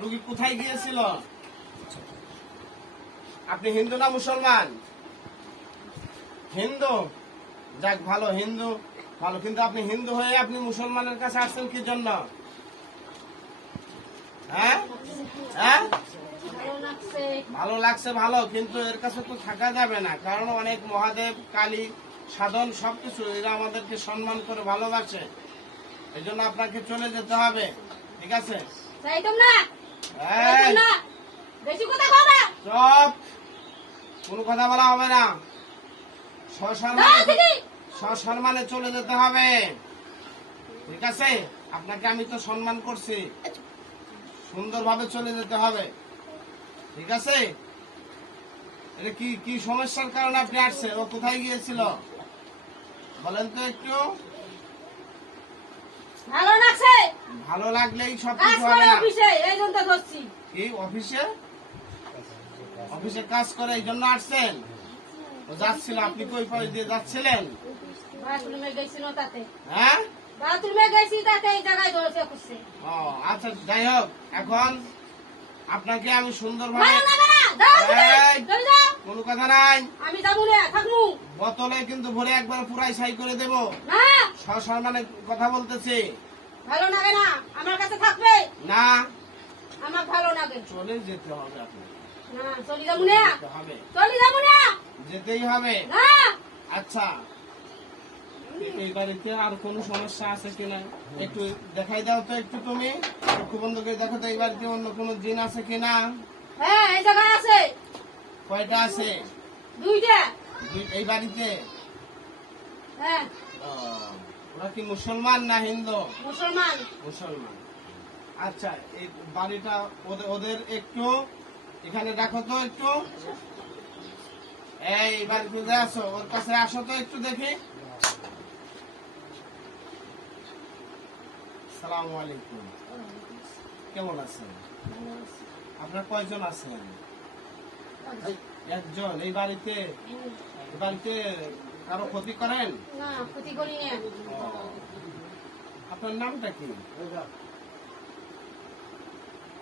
রোগী কোথায় গিয়েছিল? আপনি হিন্দু না মুসলমান? হিন্দু। যাক, ভালো, হিন্দু ভালো। কিন্তু আপনি হিন্দু হয়ে আপনি মুসলমানের কাছে আসছেন কি জন্য? হ্যাঁ হ্যাঁ, ভালো লাগছে, ভালো। কিন্তু এর কাছে তো থাকা যাবে না, কারণ অনেক মহাদেব, কালী, সাধন সবকিছু এরা আমাদেরকে সম্মান করে ভালোবাসে। এই জন্য আপনাকে চলে যেতে হবে, ঠিক আছে? সব কোনো কথা বলা হবে না, সসম্মানে চলে যেতে হবে, ঠিক আছে? আপনাকে আমি তো সম্মান করছি, সুন্দরভাবে চলে যেতে হবে, ঠিক আছে? এটা কি কি সমস্যার কারণে আপনি আসছেন? ও কোথায় গিয়েছিল বলেন তো একটু। ভালো লাগলেই সবকিছু হবে না। কি অফিসে? অফিসে কাজ করে এই জন্য আসছেন? ও যাচ্ছিল, আপনি কই পয়সা দিয়ে যাচ্ছিলেন? হ্যাঁ, আচ্ছা, যাই হোক, এখন আপনাকে আমি সুন্দরভাবে, কোনো কথা নাই, বোতলে কিন্তু ভরে একবার পুরাই সাই করে দেব। সসম্মানে কথা বলতেছি। ভালো লাগে না, আমার কাছে থাকবে না, আমার ভালো লাগে। চলে যেতে হবে আপনাকে। না, চলে যাবো না, চলে যাবো না, যেতেই হবে। না। আচ্ছা, এই বাড়িতে আর কোনো সমস্যা আছে কিনা একটু দেখাই দাও তো, একটু তুমি চক্ষু বন্ধ করে দেখো তো এই বাড়িতে অন্য কোনো জিন আছে কিনা। হ্যাঁ, এই জায়গায় আছে। কয়টা আছে? দুইটা। এই বাড়িতে? হ্যাঁ। ওরা কি মুসলমান না হিন্দু? মুসলমান। মুসলমান। আচ্ছা, এই বাড়িটা ওদের একটু এখানে দেখো তো একটু। এই বাড়িতে আসো, ওর কাছে আসো তো একটু দেখি। আসসালামু আলাইকুম, কেমন আছেন? আপনার কয়জন আছেন? একজন। এই বাড়িতে কারো ক্ষতি করেন? না, ক্ষতি করি না। আপনার নামটা কি?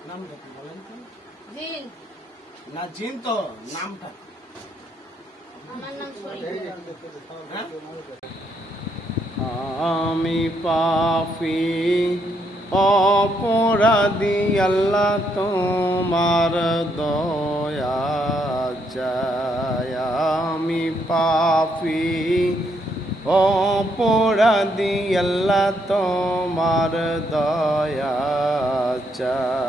নামটা কি বলেন তো? জিন। না, জিন তো, নামটা? আমার নাম হ্যাঁ? আমি পাপী অপরাধী, আল্লাহ তোমার দয়া চাই। আমি পাপী অপরাধী, আল্লাহ তোমার দয়া চাই।